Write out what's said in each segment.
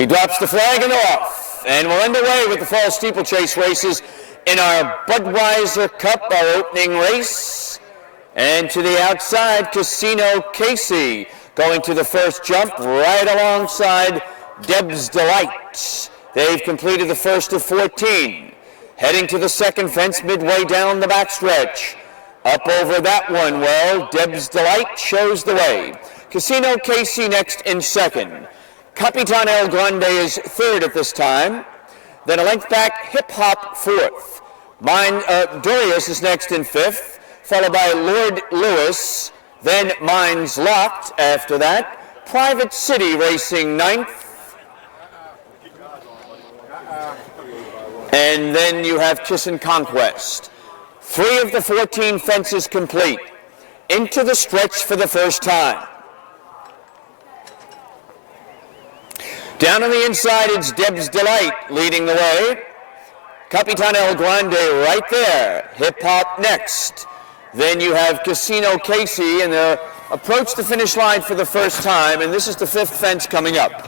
He drops the flag and off, and we're underway with the fall steeplechase races in our Budweiser Cup, our opening race. And to the outside, Casino Casey going to the first jump right alongside Deb's Delight. They've completed the first of 14. Heading to the second fence midway down the backstretch. Up over that one, well, Deb's Delight shows the way. Casino Casey next in second. Capitan El Grande is third at this time. Then a length back, Hip Hop fourth. Dorius is next in fifth, followed by Lord Lewis. Then Mines Locked after that. Private City racing ninth. And then you have Kissin' Conquest. 3 of the 14 fences complete. Into the stretch for the first time. Down on the inside, it's Deb's Delight leading the way. Capitan El Grande right there. Hip Hop next. Then you have Casino Casey, and they'll approach the finish line for the first time, and this is the 5th fence coming up.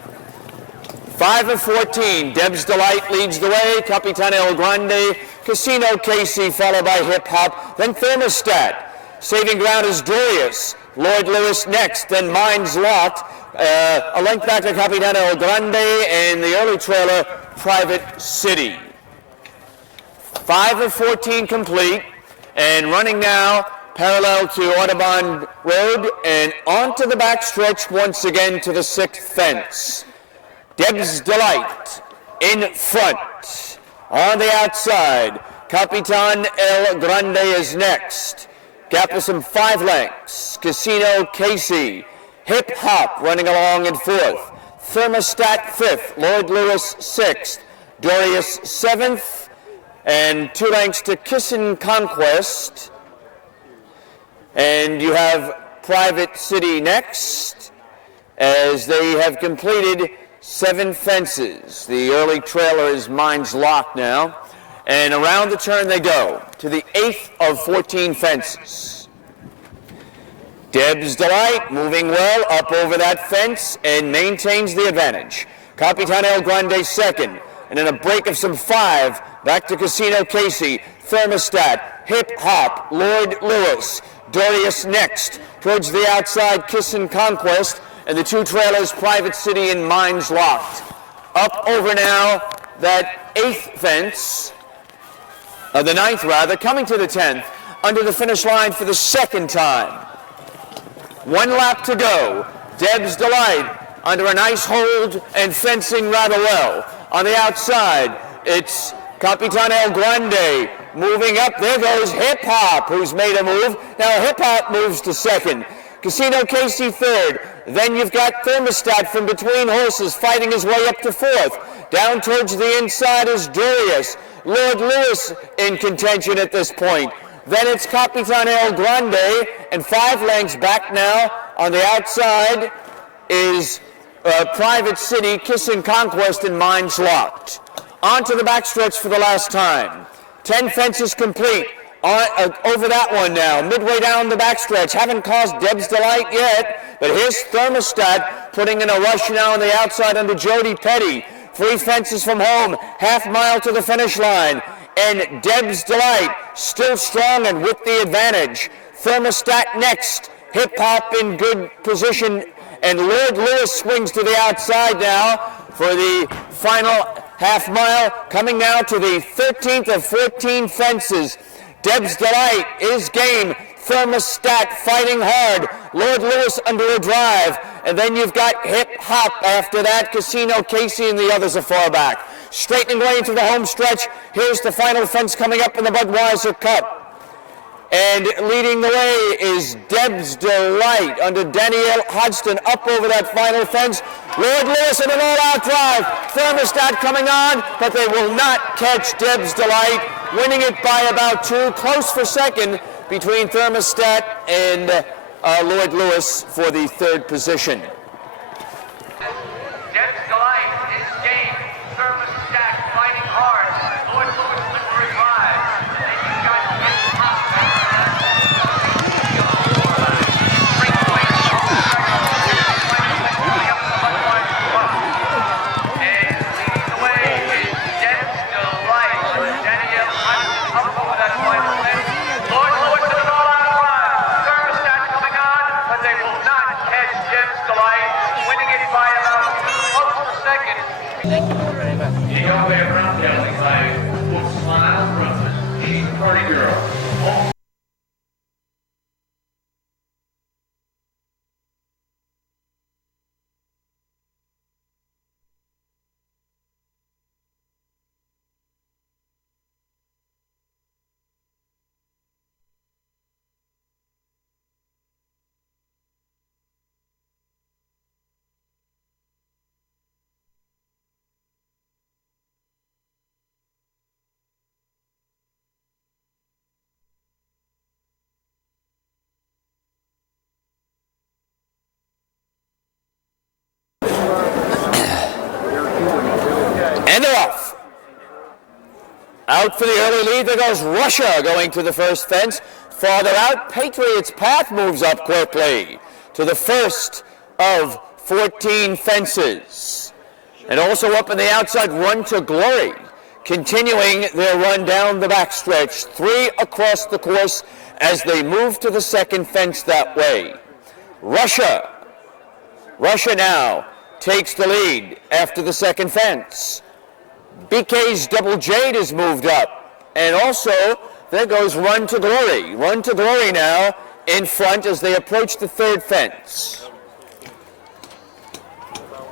5 of 14. Deb's Delight leads the way. Capitan El Grande, Casino Casey, followed by Hip Hop. Then Thermostat. Saving ground is Dorius. Lord Lewis next. Then Mines Locked. A length back to Capitan El Grande, and the early trailer, Private City. 5 of 14 complete, and running now parallel to Audubon Road and onto the backstretch once again to the 6th fence. Deb's Delight in front. On the outside, Capitan El Grande is next. Gap with some 5 lengths. Casino Casey. Hip Hop running along in 4th. Thermostat 5th. Lord Lewis 6th. Dorius 7th. And 2 lengths to Kissin' Conquest. And you have Private City next, as they have completed 7 fences. The early trailer is Mines Locked now. And around the turn they go to the 8th of 14 fences. Deb's Delight moving well up over that fence and maintains the advantage. Capitan El Grande second, and in a break of some 5, back to Casino Casey, Thermostat, Hip Hop, Lord Lewis, Dorius next, towards the outside, Kissin' Conquest, and the 2 trailers, Private City and Mines Locked. Up over now that 8th fence, the 9th rather, coming to the 10th, under the finish line for the 2nd time. 1 lap to go. Deb's Delight under a nice hold and fencing rather well. On the outside, it's Capitan El Grande moving up. There goes Hip Hop, who's made a move. Now Hip Hop moves to 2nd. Casino Casey 3rd. Then you've got Thermostat from between horses fighting his way up to 4th. Down towards the inside is Dorius. Lord Lewis in contention at this point. Then it's Capitan El Grande, and 5 lengths back now on the outside is Private City, Kissin' Conquest, and Mines Locked. On to the backstretch for the last time. 10 fences complete. Over that one now, midway down the backstretch. Haven't caused Deb's Delight yet, but here's Thermostat putting in a rush now on the outside under Jody Petty. 3 fences from home, half mile to the finish line. And Deb's Delight still strong and with the advantage. Thermostat next. Hip Hop in good position. And Lord Lewis swings to the outside now for the final half mile. Coming now to the 13th of 14 fences. Deb's Delight is game. Thermostat fighting hard. Lord Lewis under a drive. And then you've got Hip Hop after that. Casino Casey and the others are far back. Straightening way into the home stretch. Here's the final fence coming up in the Budweiser Cup. And leading the way is Deb's Delight under Danielle Hodgson up over that final fence. Lord Lewis in an all-out drive. Thermostat coming on, but they will not catch Deb's Delight. Winning it by about 2. Close for 2nd between Thermostat and Lord Lewis for the 3rd position. Deb's Delight is game. Thermostat fighting hard. Lord Lewis under a drive. Then you've got Hip Hop. You go way around yelling like, we'll smile from the she's a party girl. Oh. And they're off. Out for the early lead, there goes Russia going to the first fence. Farther out, Patriot's Path moves up quickly to the first of 14 fences. And also up on the outside, Run to Glory, continuing their run down the backstretch, 3 across the course as they move to the second fence that way. Russia now takes the lead after the second fence. BK's Double Jade has moved up. And also, there goes Run to Glory. Run to Glory now in front as they approach the third fence.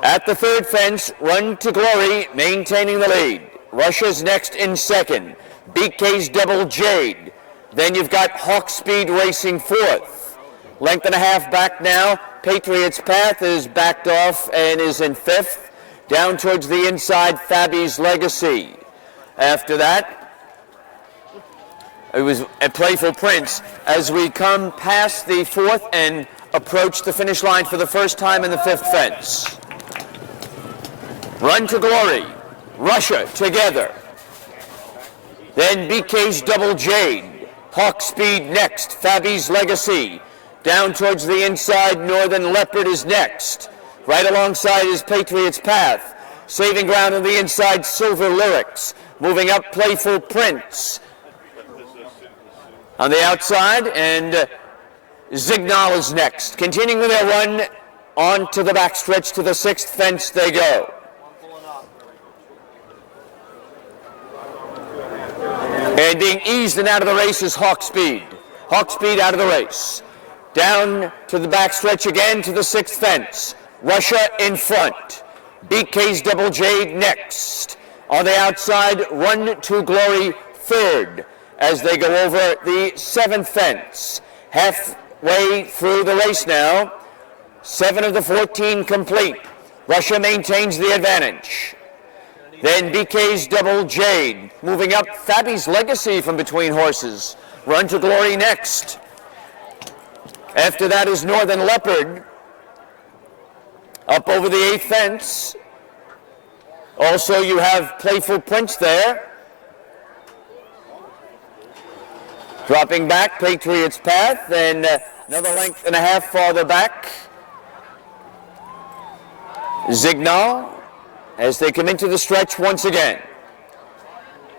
At the third fence, Run to Glory maintaining the lead. Russia's next in second. BK's Double Jade. Then you've got Hawk Speed racing fourth. Length and a half back now. Patriot's Path is backed off and is in fifth. Down towards the inside, Fabi's Legacy. After that, it was a Playful Prince as we come past the fourth and approach the finish line for the first time in the fifth fence. Run to Glory, Russia together. Then BK's Double Jade, Hawk Speed next, Fabi's Legacy. Down towards the inside, Northern Leopard is next. Right alongside is Patriot's Path. Saving ground on the inside, Silver Lyrics. Moving up, Playful Prince. On the outside, and Zignal is next. Continuing their run on to the backstretch to the sixth fence they go. And being eased and out of the race is Hawk Speed. Hawk Speed out of the race. Down to the backstretch again to the sixth fence. Russia in front. BK's Double Jade next. On the outside, Run to Glory third as they go over the seventh fence. Halfway through the race now. 7 of the 14 complete. Russia maintains the advantage. Then BK's Double Jade. Moving up, Fabi's Legacy from between horses. Run to Glory next. After that is Northern Leopard. Up over the 8th fence. Also, you have Playful Prince there. Dropping back, Patriot's Path, and another length and a half farther back. Zignal, as they come into the stretch once again.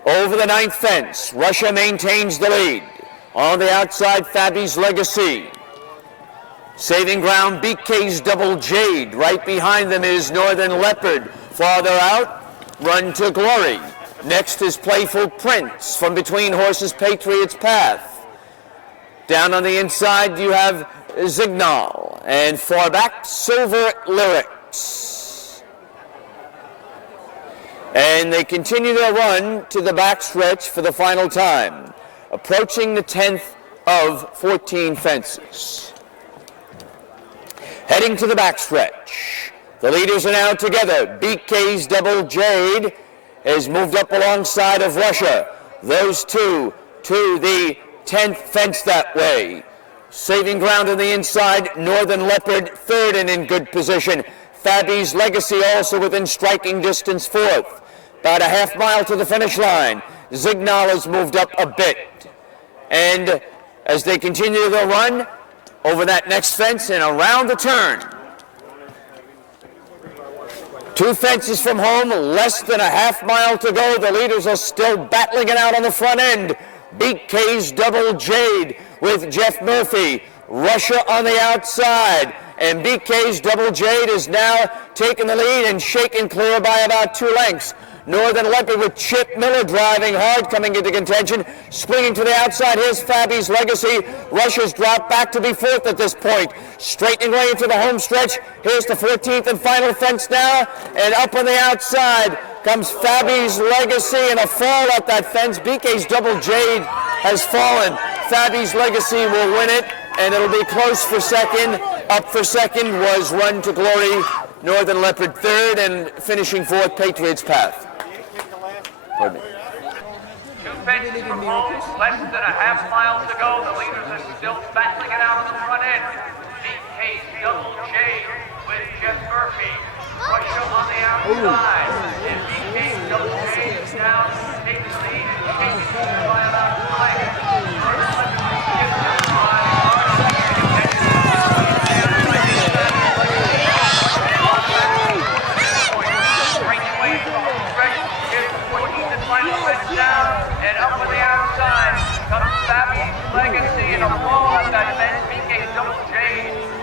Over the 9th fence, Russia maintains the lead. On the outside, Fabi's Legacy. Saving ground, BK's Double Jade. Right behind them is Northern Leopard. Farther out, Run to Glory. Next is Playful Prince. From between horses, Patriot's Path. Down on the inside, you have Zignal. And far back, Silver Lyrics. And they continue their run to the backstretch for the final time, approaching the 10th of 14 fences. Heading to the backstretch. The leaders are now together. BK's Double Jade has moved up alongside of Russia. Those two to the 10th fence that way. Saving ground on the inside, Northern Leopard third and in good position. Fabi's Legacy also within striking distance fourth. About a half mile to the finish line. Zignal has moved up a bit. And as they continue their run, over that next fence and around the turn. 2 fences from home, less than a half mile to go. The leaders are still battling it out on the front end. BK's Double Jade with Jeff Murphy. Russia on the outside. and BK's Double Jade is now taking the lead and shaken clear by about 2 lengths. Northern Leopard with Chip Miller driving hard, coming into contention, swinging to the outside. Here's Fabby's Legacy. Russia's dropped back to be 4th at this point. Straightening way into the home stretch. Here's the 14th and final fence now, and up on the outside comes Fabby's Legacy, and a fall at that fence. BK's Double Jade has fallen. Fabby's Legacy will win it, and it'll be close for second. Up for second was Run to Glory, Northern Leopard third, and finishing 4th, Patriot's Path. Pardon me. 2 fences from home, less than a half mile to go. The leaders are still battling it out on the front end. BK's Double J with Jeff Murphy. Russia on the outside. And BK's Double J is now taking the lead and taking it by about 2 lengths. And up on the outside comes Fabby's Legacy, and a fall at that fence. BK's Double J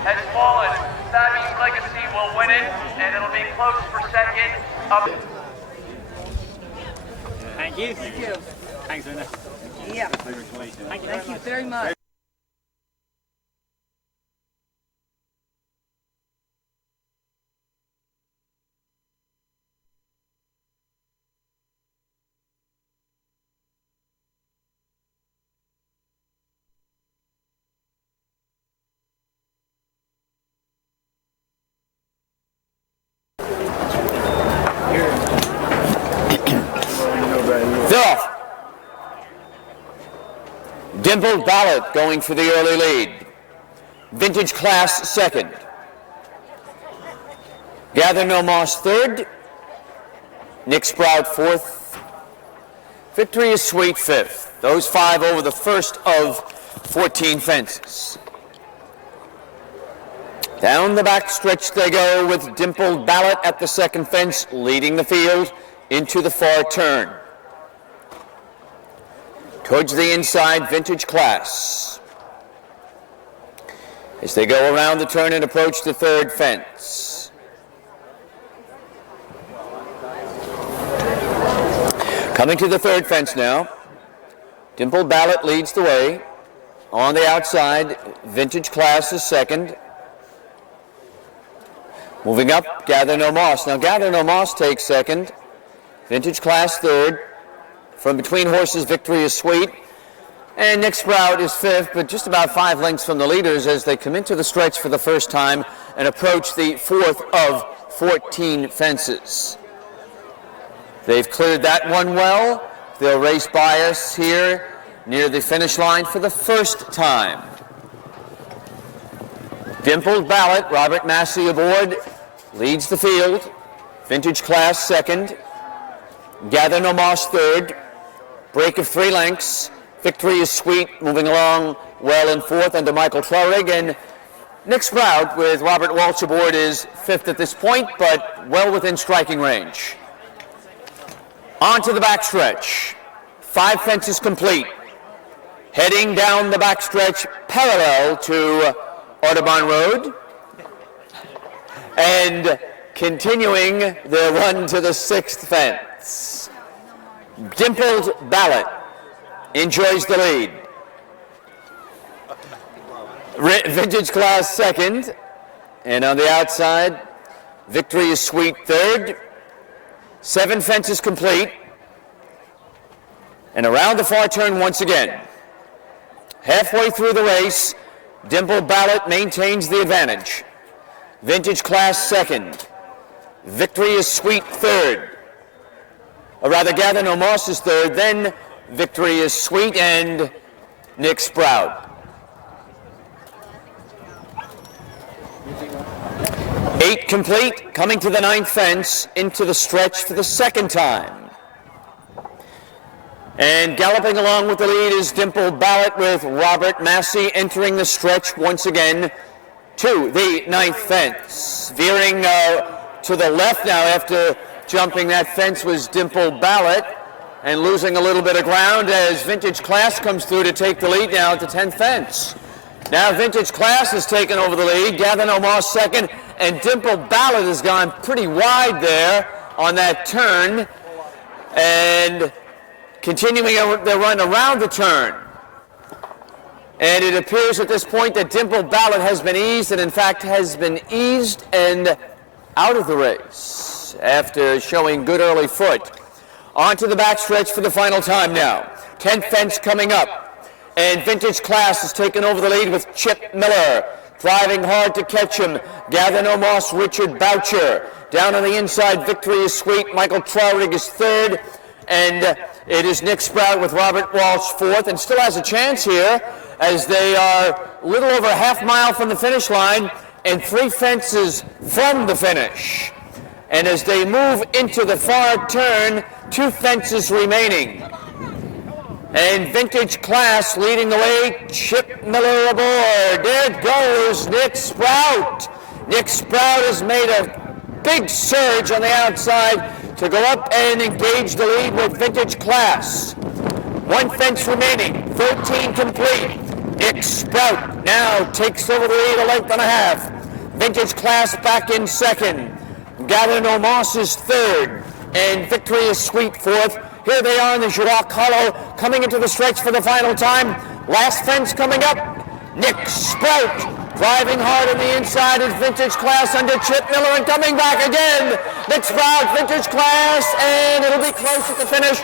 has fallen. Fabby's Legacy will win it, and it'll be close for second. Up. Thank you. Thank you. Thanks, Linda. Yeah. Thank you very much. Off. Dimpled Ballot going for the early lead. Vintage Class second. Gather No Moss third. Nick Sprout fourth. Victory is Sweet fifth. Those 5 over the first of 14 fences. Down the back stretch they go with Dimpled Ballot at the second fence, leading the field into the far turn. Towards the inside, Vintage Class. As they go around the turn and approach the third fence. Coming to the third fence now. Dimpled Ballot leads the way. On the outside, Vintage Class is second. Moving up, Gather No Moss. Now Gather No Moss takes second. Vintage Class third. From between horses, Victory is Sweet. And Nick Sprout is fifth, but just about 5 lengths from the leaders as they come into the stretch for the first time and approach the 4th of 14 fences. They've cleared that one well. They'll race by us here near the finish line for the first time. Dimpled Ballot, Robert Massey aboard, leads the field. Vintage Class second. Gather No Moss third. Break of 3 lengths. Victory is Sweet moving along well in 4th under Michael Traurig, and Nick Sprout with Robert Walsh aboard is 5th at this point, but well within striking range. On to the backstretch. 5 fences complete. Heading down the backstretch parallel to Audubon Road, and continuing their run to the 6th fence. Dimpled Ballot enjoys the lead. Vintage Class second, and on the outside, Victory is Sweet third. 7 fences complete, and around the far turn once again. Halfway through the race, Dimpled Ballot maintains the advantage. Vintage Class second. Victory is Sweet third. Or rather, Gather No Moss is third, then Victory is Sweet and Nick Sprout. 8 complete, coming to the 9th fence, into the stretch for the second time. And galloping along with the lead is Dimpled Ballot with Robert Massey entering the stretch once again to the 9th fence. Veering to the left now after jumping that fence was Dimpled Ballot, and losing a little bit of ground as Vintage Class comes through to take the lead now at the 10th fence. Now Vintage Class has taken over the lead. Gavin O'Moss second, and Dimple Ballard has gone pretty wide there on that turn, and continuing their run around the turn. And it appears at this point that Dimple Ballard has been eased, and in fact has been eased and out of the race after showing good early foot. On to the backstretch for the final time now. 10th fence coming up, and Vintage Class has taken over the lead with Chip Miller driving hard to catch him. Gavin O'Moss, Richard Boucher. Down on the inside, Victory is Sweet. Michael Traurig is third, and it is Nick Sprout with Robert Walsh fourth, and still has a chance here as they are a little over a half mile from the finish line and 3 fences from the finish. And as they move into the far turn, 2 fences remaining. And Vintage Class leading the way, Chip Miller aboard. There goes Nick Sprout. Nick Sprout has made a big surge on the outside to go up and engage the lead with Vintage Class. 1 fence remaining, 13 complete. Nick Sprout now takes over the lead a length and a half. Vintage Class back in second. Gavin O'Moss is third, and Victory is Sweet fourth. Here they are in the Juac Hollow, coming into the stretch for the final time. Last fence coming up. Nick Sprout driving hard on the inside is Vintage Class under Chip Miller, and coming back again. Nick Sprout, Vintage Class, and it'll be close at the finish.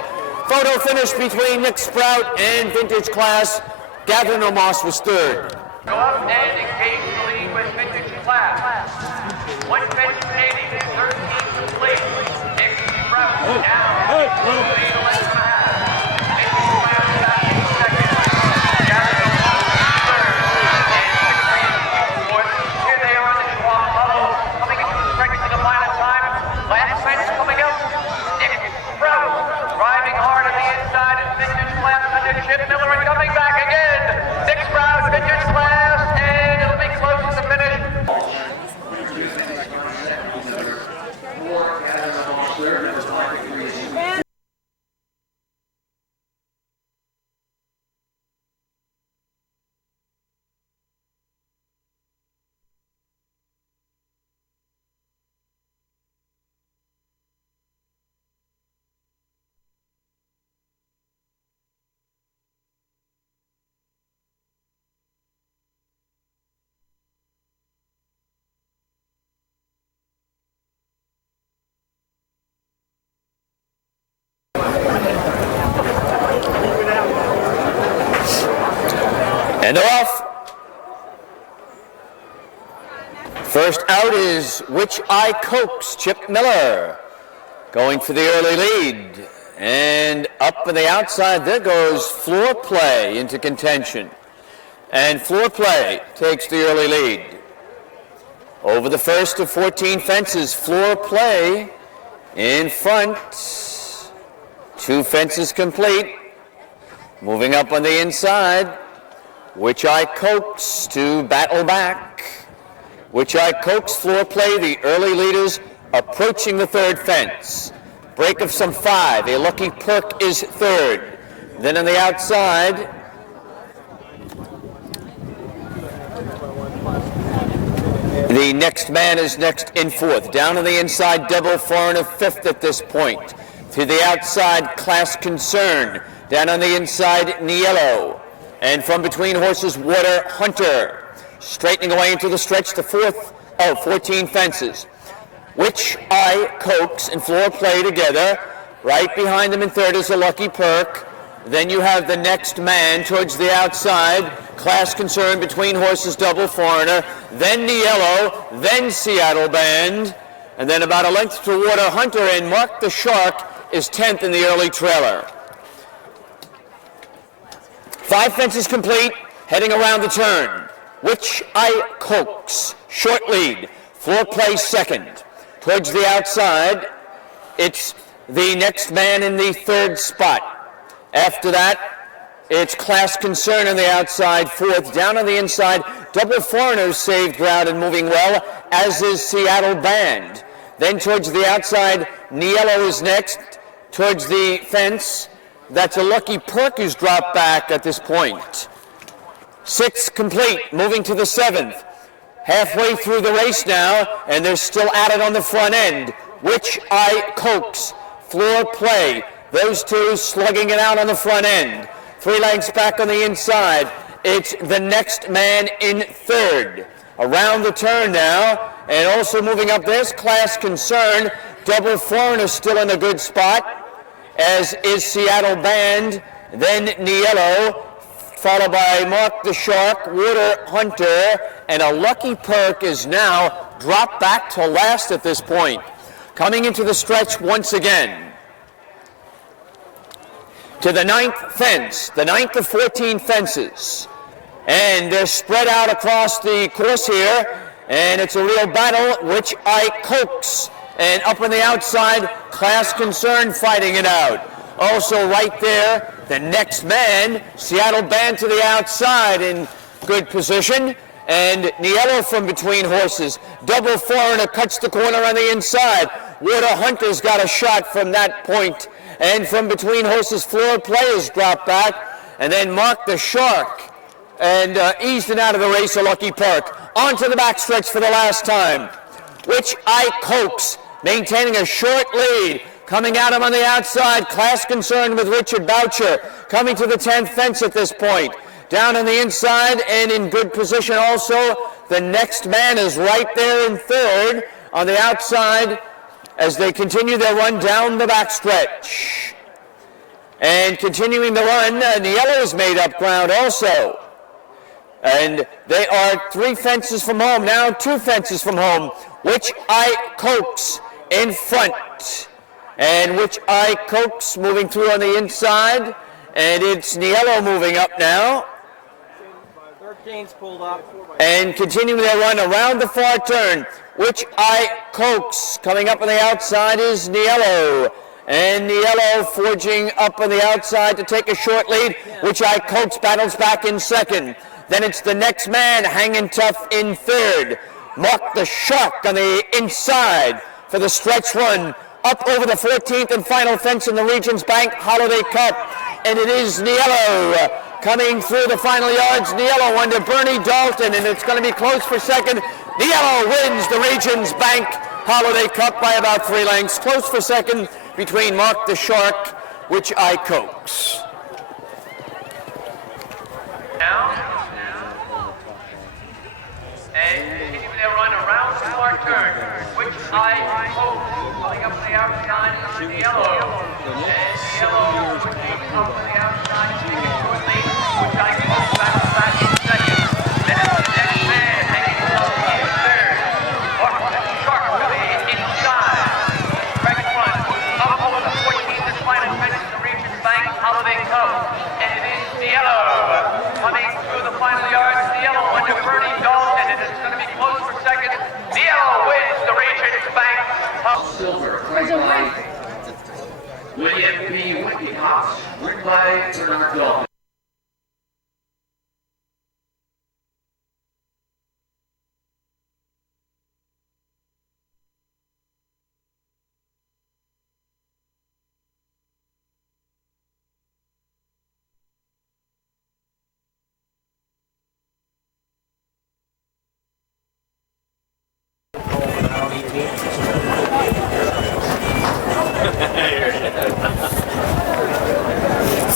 Photo finish between Nick Sprout and Vintage Class. Gavin O'Moss was third. Go up and engage the lead with Vintage Class. 1 fence remaining, 13 complete. Nick Sprout now lead a length and a half. Vintage Class back in second. Gavin O'Moss third. And Victory is fourth. Here they are in the Juac Hollow, coming into the stretch for the final time. Last fence coming up. Nick Sprout driving hard on the inside is Vintage Class under Chip Miller, and coming back again. Nick Sprout, Vintage Class, and it'll be close to the finish. And they're off. First out is Which I Coax, Chip Miller, going for the early lead. And up on the outside, there goes Floor Play into contention. And Floor Play takes the early lead. Over the first of 14 fences, Floor Play in front. 2 fences complete. Moving up on the inside, Which I Coax to battle back. Which I Coax, Floor Play, the early leaders approaching the third fence. Break of some 5. A Lucky Perk is third. Then on the outside, the Next Man is next in fourth. Down on the inside, Double Foreigner fifth at this point. To the outside, Class Concern. Down on the inside, Niello. And from between horses, Water Hunter. Straightening away into the stretch, the fourth of 14 fences. Which I Coax and Floor Play together. Right behind them in third is a Lucky Perk. Then you have the Next Man towards the outside. Class Concern between horses, Double Foreigner. Then Niello, then Seattle Band. And then about a length to Water Hunter, and Mark the Shark is 10th in the early trailer. 5 fences complete, heading around the turn. Which I Coax, short lead. Floor Play second. Towards the outside, it's the Next Man in the third spot. After that, it's Class Concern on the outside, fourth. Down on the inside, Double Foreigners saved ground and moving well, as is Seattle Band. Then towards the outside, Niello is next. Towards the fence, that's a Lucky Perk who's dropped back at this point. Sixth complete, moving to the 7th. Halfway through the race now, and they're still at it on the front end. Which I Coax, Floor Play, those two slugging it out on the front end. 3 lengths back on the inside. It's the Next Man in 3rd. Around the turn now, and also moving up, there's Class Concern. Double Foreigner still in a good spot, as is Seattle Band, then Niello, followed by Mark the Shark, Water Hunter, and a Lucky Perk is now dropped back to last at this point. Coming into the stretch once again. To the 9th fence, the 9th of 14 fences. And they're spread out across the course here, and it's a real battle, Which I Coax. And up on the outside, Class Concern fighting it out. Also right there, the Next Man, Seattle Band to the outside in good position. And Niello from between horses. Double Foreigner cuts the corner on the inside. Water Hunter's got a shot from that point. And from between horses, Floor Players drop back. And then Mark the Shark. And eased it out of the race, a Lucky Perk. Onto the backstretch for the last time. Which I Coax, maintaining a short lead. Coming at him on the outside, Class Concern with Richard Boucher. Coming to the 10th fence at this point. Down on the inside and in good position also, the Next Man is right there in 3rd on the outside as they continue their run down the backstretch. And continuing the run, Niello has made up ground also. And they are 3 fences from home, now 2 fences from home. Which I Coax in front. And Which I Coax moving through on the inside. And it's Niello moving up now. 13's pulled up. And continuing their run around the far turn. Which I Coax coming up on the outside is Niello. And Niello forging up on the outside to take a short lead. Which I Coax battles back in 2nd. Then it's the Next Man hanging tough in 3rd. Mark the Shark on the inside for the stretch run. Up over the 14th and final fence in the Regents Bank Holiday Cup. And it is Niello coming through the final yards. Niello under Bernie Dalton, and it's going to be close for 2nd. Niello wins the Regents Bank Holiday Cup by about 3 lengths. Close for 2nd between Mark the Shark, Which I Coax. Now, and continuing their run around the far turn, Which I Coax, coming up on the outside is Niello. And Niello pushing up on the outside, taking shortly, Which I Coax back in 2nd. Then it's the Next Man hanging up in 3rd. Mark the Shark to the inside. Stretch run, up over the 14th and final fence in the Regents Bank Holiday Cup. And it is Niello coming through the final yards. Niello under Bernie Dalton, and it's going to be close for 2nd. Niello wins the Regents Bank Cup. Silver, William P. Wickinghouse, written by Bernard Dalton.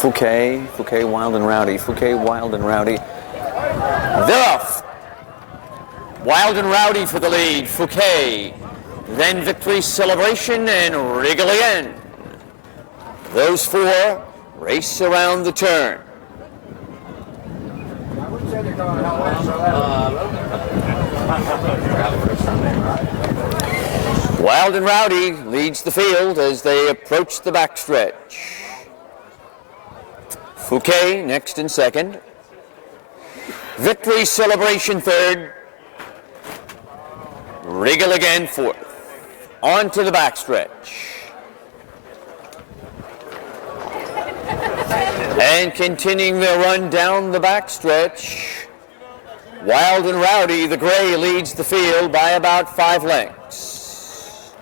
Fouquet, Wild and Rowdy. Fouquet, Wild and Rowdy. They're off. Wild and Rowdy for the lead. Fouquet. Then Victory Celebration and Wriggle Again. Those 4 race around the turn. Wild and Rowdy leads the field as they approach the backstretch. Fouquet next in 2nd. Victory Celebration 3rd. Wriggle Again 4th. On to the backstretch. And continuing their run down the backstretch, Wild and Rowdy, the gray, leads the field by about 5 lengths.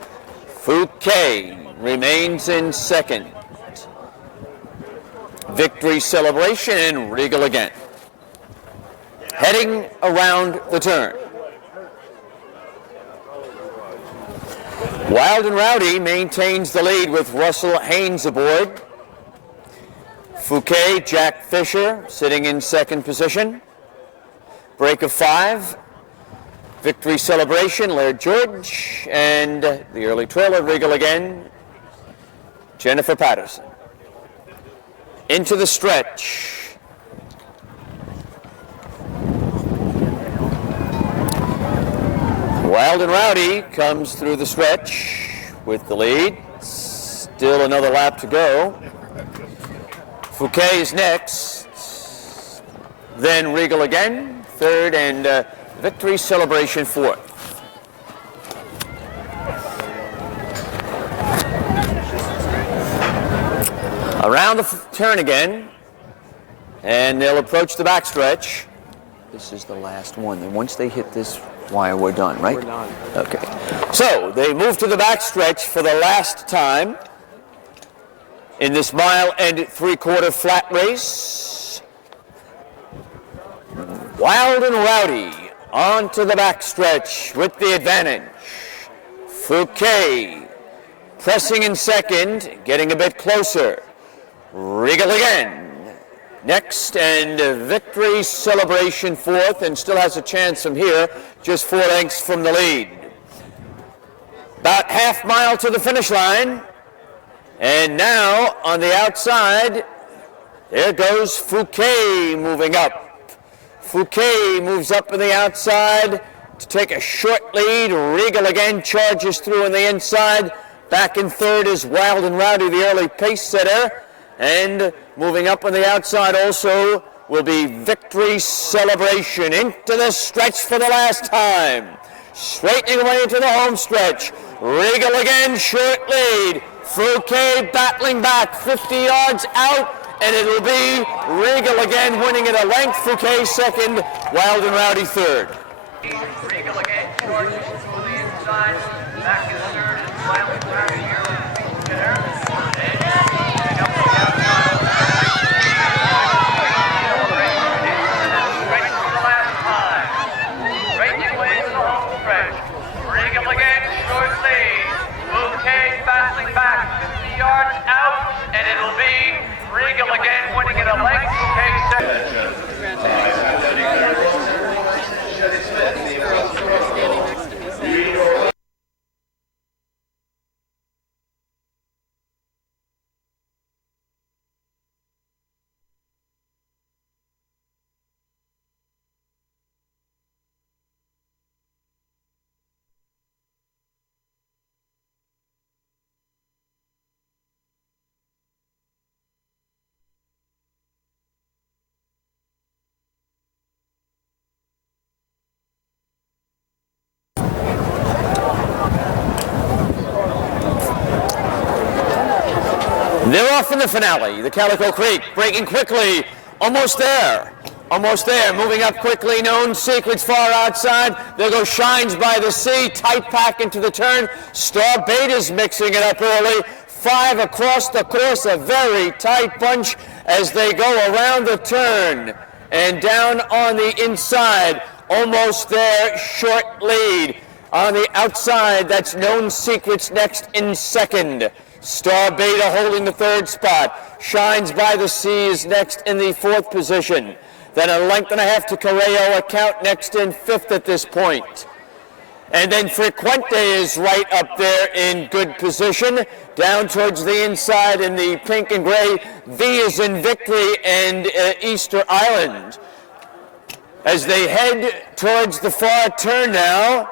Fouquet remains in 2nd. Victory Celebration and Wriggle Again. heading around the turn. Wild and Rowdy maintains the lead with Russell Haynes aboard. Fouquet, Jack Fisher sitting in second position. Break of 5. Victory Celebration, Laird George, and the early trailer, Regal again, Jennifer Patterson. Into the stretch. Wild and Rowdy comes through the stretch with the lead. Still another lap to go. Fouquet is next. Then Regal again, third, and Victory Celebration fourth. Around the turn again, and they'll approach the backstretch. This is the last one, and once they hit this wire, we're done, right? We're done. Okay. So they move to the backstretch for the last time in this mile and 3/4 flat race. Wild and Rowdy onto the backstretch with the advantage. Fouquet pressing in second, getting a bit closer. Regal again. Next, and Victory Celebration fourth, and still has a chance from here, just 4 lengths from the lead. About half mile to the finish line, and now on the outside, there goes Fouquet moving up. Fouquet moves up on the outside to take a short lead. Regal again charges through on the inside. Back in third is Wild and Rowdy, the early pace setter. And moving up on the outside also will be Victory Celebration into the stretch for the last time. Straightening away into the home stretch. Regal again, short lead. Fouquet battling back 50 yards out, and it'll be Regal again winning at a length. Fouquet second, Wild and Rowdy third. Regal again, George to the inside. Back in third is Wild and Rowdy here. Battling back 50 yards out, and it'll be Regal again winning it a length. They're off in the finale. The Calico Creek breaking quickly. Almost there. Almost there. Moving up quickly. Known Secrets far outside. There goes Shines by the Sea. Tight pack into the turn. Star Beta's mixing it up early. 5 across the course. A very tight bunch as they go around the turn. And down on the inside. Almost there. Short lead. On the outside, that's Known Secrets next in second. Star Beta holding the third spot. Shines by the Sea is next in the fourth position. Then a length and a half to Carreo Account next in fifth at this point. And then Frequente is right up there in good position. Down towards the inside in the pink and gray, V is in Victory and Easter Island. As they head towards the far turn now,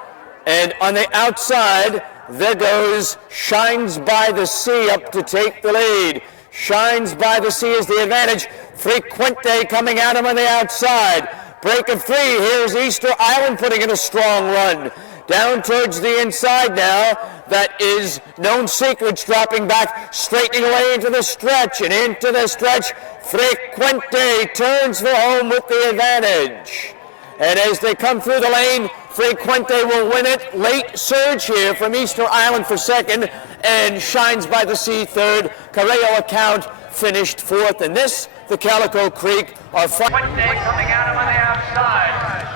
and on the outside, there goes Shines by the Sea up to take the lead. Shines by the Sea is the advantage. Frequente coming at him on the outside. Break of 3. Here's Easter Island putting in a strong run. Down towards the inside now. That is Known Secrets dropping back, straightening away into the stretch. And into the stretch, Frequente turns for home with the advantage. And as they come through the lane, Frequente will win it. Late surge here from Easter Island for second, and Shines by the Sea third. Carreo Account finished fourth, and this the Calico Creek are Whitney coming at him on the outside.